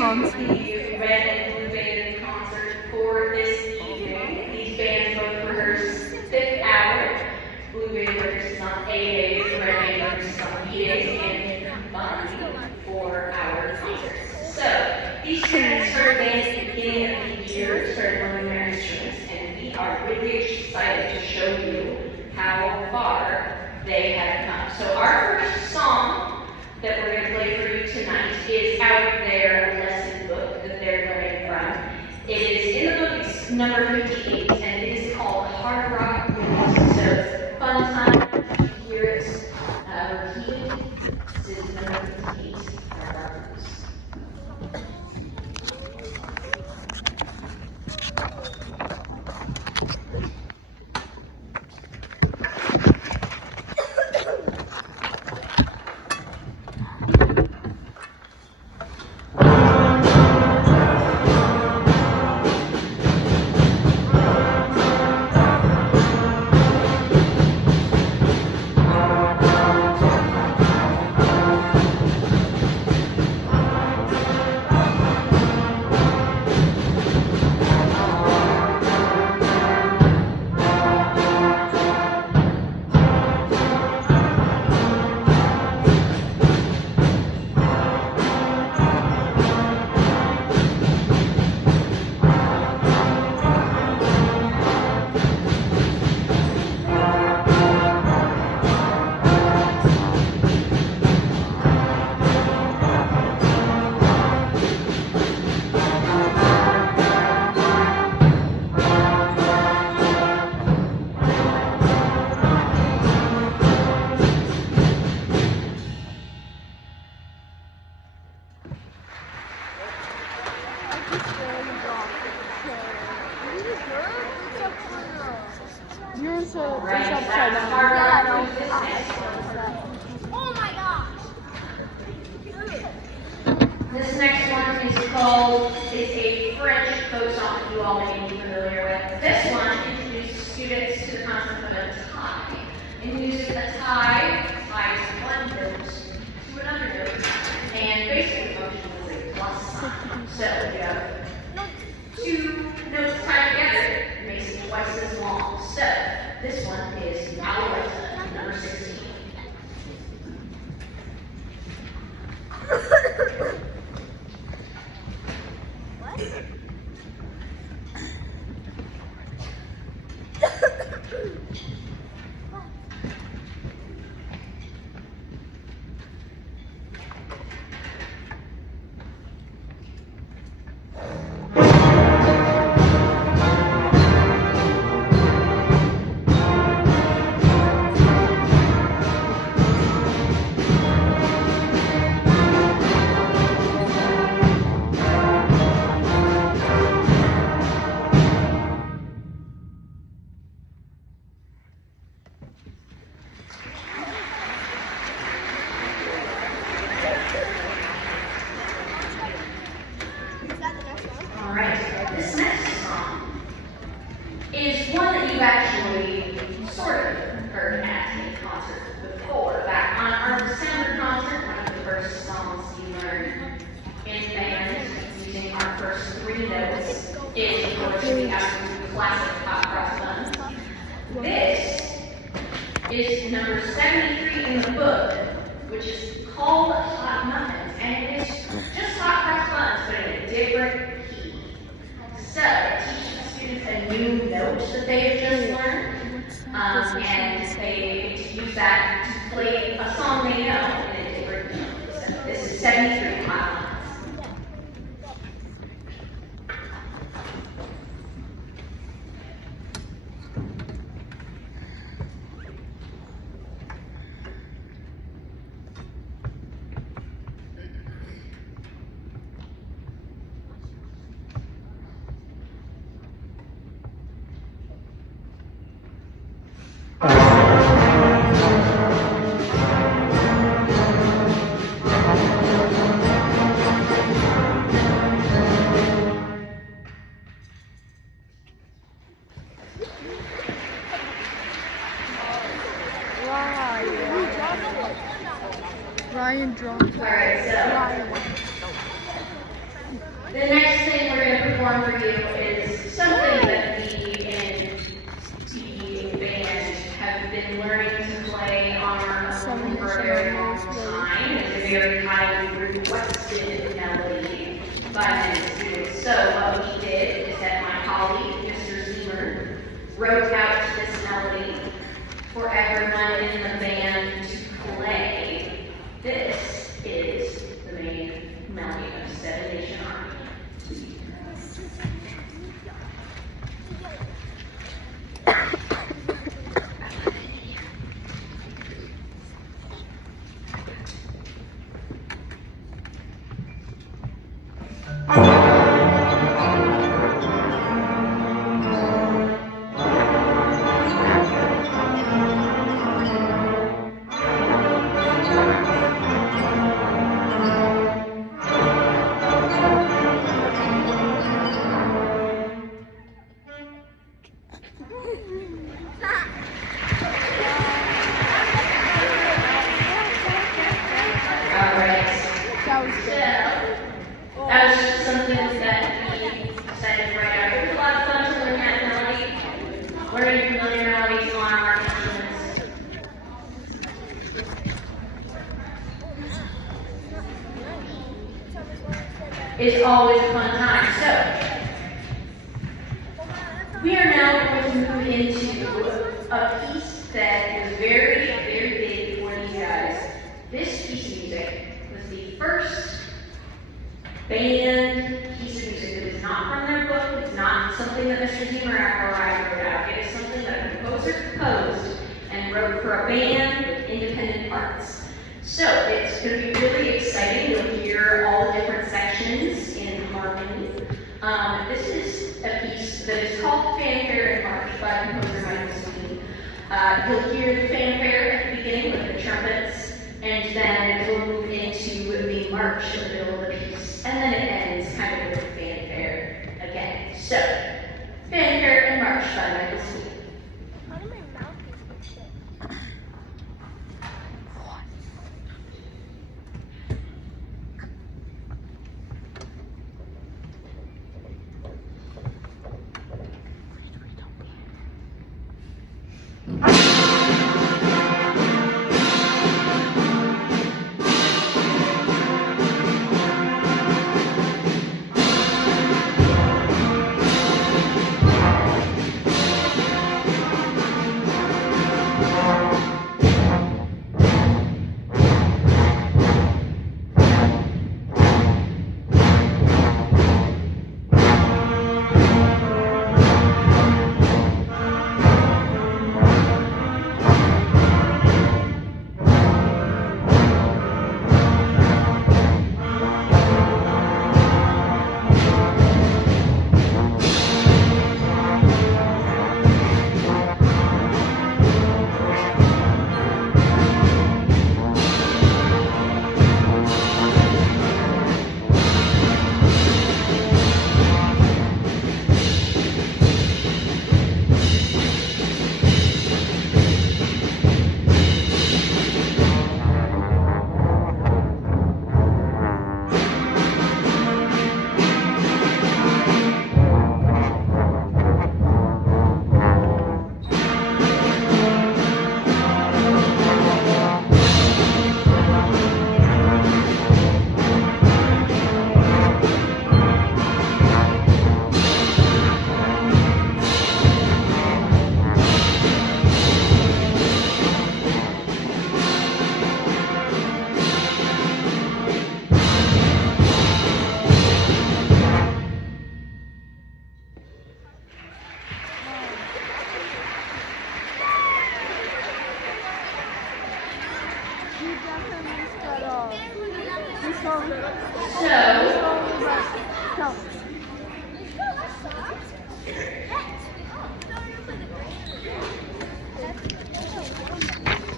concert. The Red and Blue Band concert for this evening. These bands both rehearse 5th hour. Blue Band rehearses on A days, Red Band rehearses on B days, and combined 4-hour concerts. So these students started bands at the beginning of the year, started learning their instruments, and we are really excited to show you how far they have come. So our first song that we're going to play for you tonight is out of their lesson book that they're learning from. It is in the book, it's number 58, and it is called Hard Rock Blues. So it's a fun time to hear it repeated. This is number 58, Hard Rock Blues. Yours is upside down. Oh my gosh! This next one is called, it's a French folk song that you all may be familiar with. This one introduces students to the concept of a tie. In music, a tie ties one note to another note, and basically functions as a plus sign. So you have two notes tied together, it makes it twice as long. So this one is Alouette, number 16. Alright, this next song is one that you've actually sort of heard at a concert before. Back on our December concert, one of the first songs you learned in band using our first 3 notes is, of course, the absolute classic Hot Cross Buns. This is number 73 in the book, which is called Hot Muffins, and it is just Hot Cross Buns, but in a different key. So it teaches the students a new note that they have just learned, and they get to use that to play a song they know in a different key. So this is 73 Hot Muffins. Ryan drunk. Alright, so The next thing we're going to perform for you is something that we in the band have been learning to play on our own for a very long time. It's a very highly requested melody by many students. So what we did is that my colleague, Mr. Zimmer, wrote out this melody for everyone in the band to play. This is the main melody of Seven Nation Army. That was just something that we decided right out. It was a lot of fun to learn that melody, learning familiar melodies on our instruments. It's always a fun time. So, we are now going to move into a piece that is very, very big for you guys. This piece of music was the first band piece of music that is not from their book. It's not something that Mr. Zimmer or I wrote out. It is something that a composer composed and wrote for a band with independent parts. So it's going to be really exciting. You'll hear all the different sections in harmony. This is a piece that is called Fanfare and March by composer Michael Sweeney. You'll hear the fanfare at the beginning with the trumpets, and then we'll move into the march in the middle of the piece. And then it ends kind of with fanfare again. So, Fanfare and March by Michael Sweeney.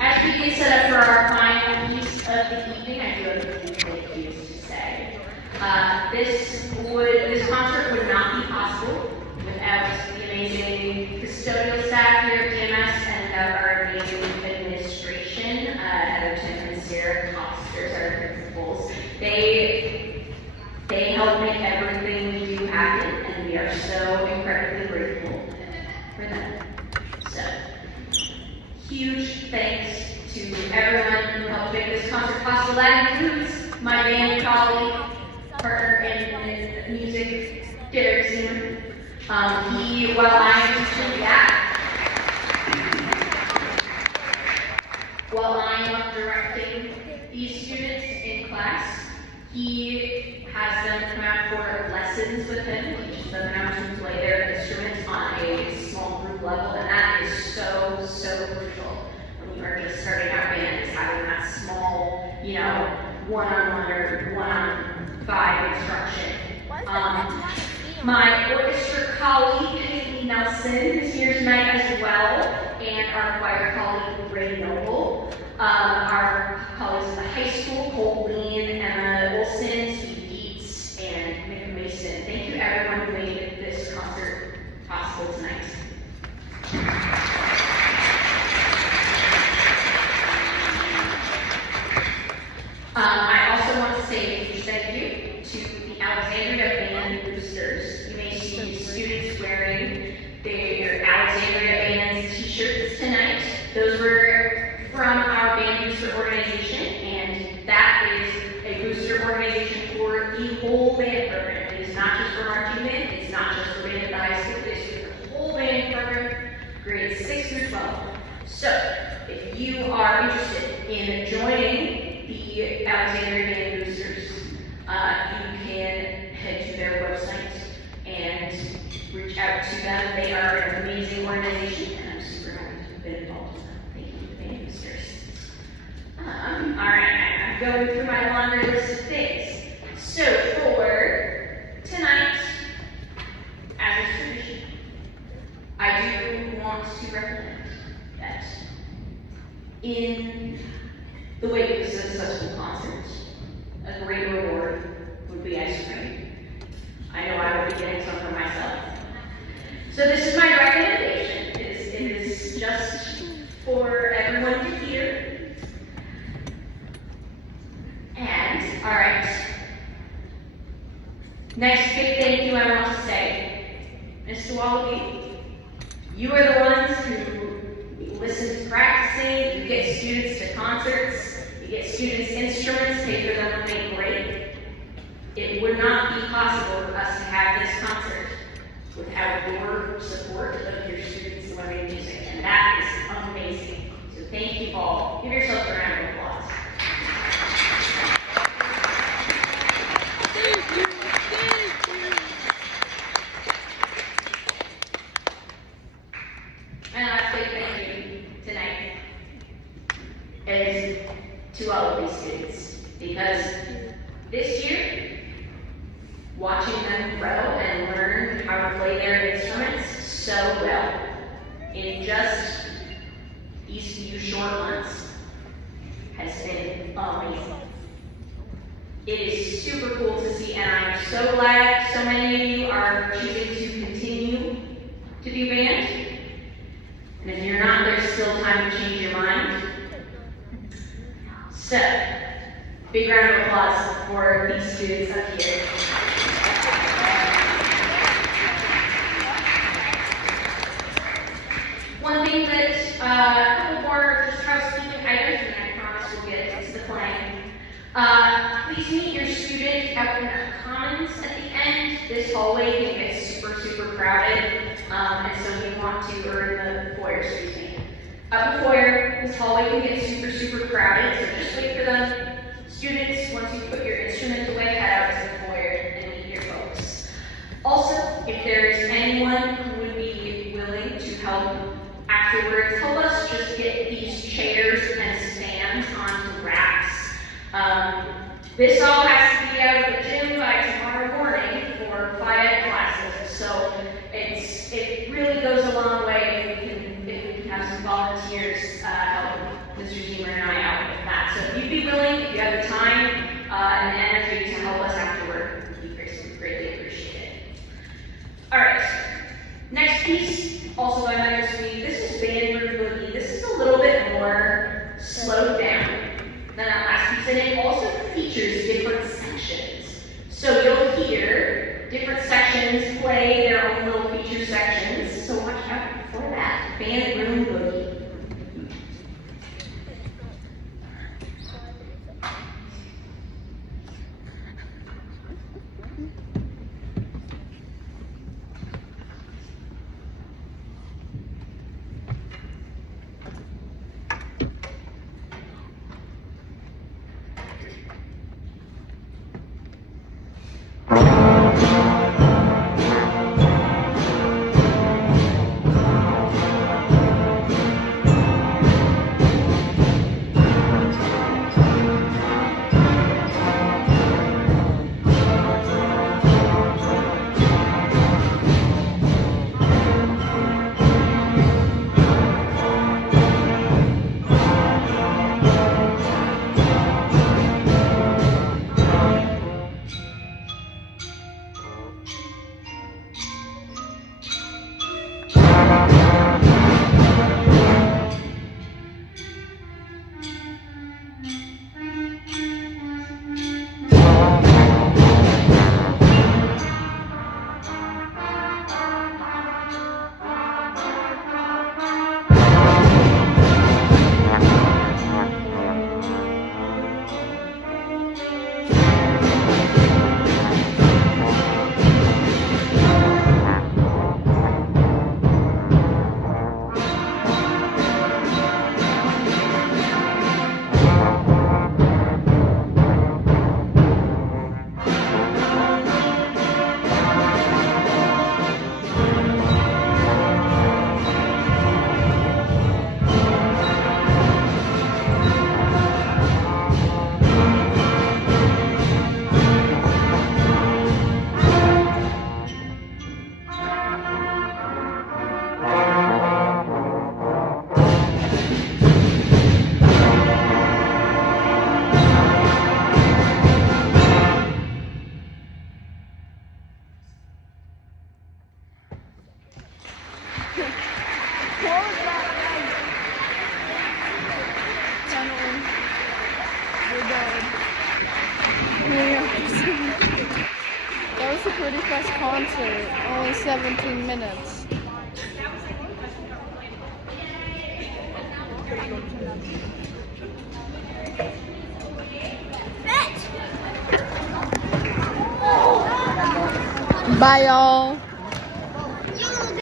As we get set up for our final piece of the evening, I do have a few thank yous to say. This concert would not be possible without the amazing custodial staff here at DMS and our amazing administration, Heather Tim and Sarah Costers, our principals. They help make everything possible. That includes my band colleague, partner in music, Derek Zimmer. While I am directing these students in class, he has them come out for lessons with him, teaches them how to play their instruments on a small group level, and that is so crucial when you are just starting out band, is having that small, one-on-one or one-on-five instruction. My orchestra colleague, Haley Nelson, is here tonight as well, and our choir colleague, Ray Noble. Our colleagues in the high school, Cole Lean, Emma Olson, Steve Dietz, and Mick Mason. Thank you everyone who made this concert possible tonight. I also want to say a huge thank you to the Alexandria Band Boosters. You may see students wearing their Alexandria Band's t-shirts tonight. Those were from our band booster organization, and that is a booster organization for the whole band program. It is not just for marching band, it's not just for band at the high school, it's for the whole band program, grades 6 through 12. So, if you are interested in joining the Alexandria Band Boosters, you can head to their website and reach out to them. They are an amazing organization, and I'm super happy to have been involved with them. Thank you to the Band Boosters. Alright, I'm going through my laundry list of things. So for tonight, as a tradition, I do want to recommend that in the wake of a successful concert, a great reward would be ice cream. I know I would be getting some for myself. So this is my recommendation. It is just for everyone to hear. And, alright. Next big thank you I want to say is to all of you. You are the ones who listen to practicing, you get students to concerts, you get students instruments, pay for them when they break. It would not be possible for us to have this concert without your support of your students learning music, and that is amazing. So thank you all. Give yourselves a round of applause. My last big thank you tonight is to all of these students, because this year, watching them grow and learn how to play their instruments so well in just these few short months has been amazing. It is super cool to see, and I'm so glad so many of you are choosing to continue to do band. And if you're not, there's still time to change your mind. So, big round of applause for these students up here. One thing that, a couple more just housekeeping items, and I promise we'll get into the playing. Please meet your student out in the commons at the end. This hallway can get super crowded, and so you want to, or in the foyer, excuse me. Up in the foyer, this hallway can get super crowded, so just wait for them. Students, once you put your instrument away, head out to the foyer and meet your folks. Also, if there's anyone who would be willing to help afterwards, help us just get these chairs and stands onto racks. This all has to be out of the gym by tomorrow morning for Phi Ed classes, so it really goes a long way if we can have some volunteers help Mr. Zimmer and I out with that. So if you'd be willing, if you have the time and the energy to help us afterward, we'd greatly appreciate it. Alright, next piece, also by Meadow Sweet. This is Band Room Boogie. This is a little bit more slowed down than that last piece, and it also features different sections. So you'll hear different sections play their own little feature sections, so watch out for that. Band Room Boogie. dead. That was a pretty fast concert. Only 17 minutes. Bye, y'all.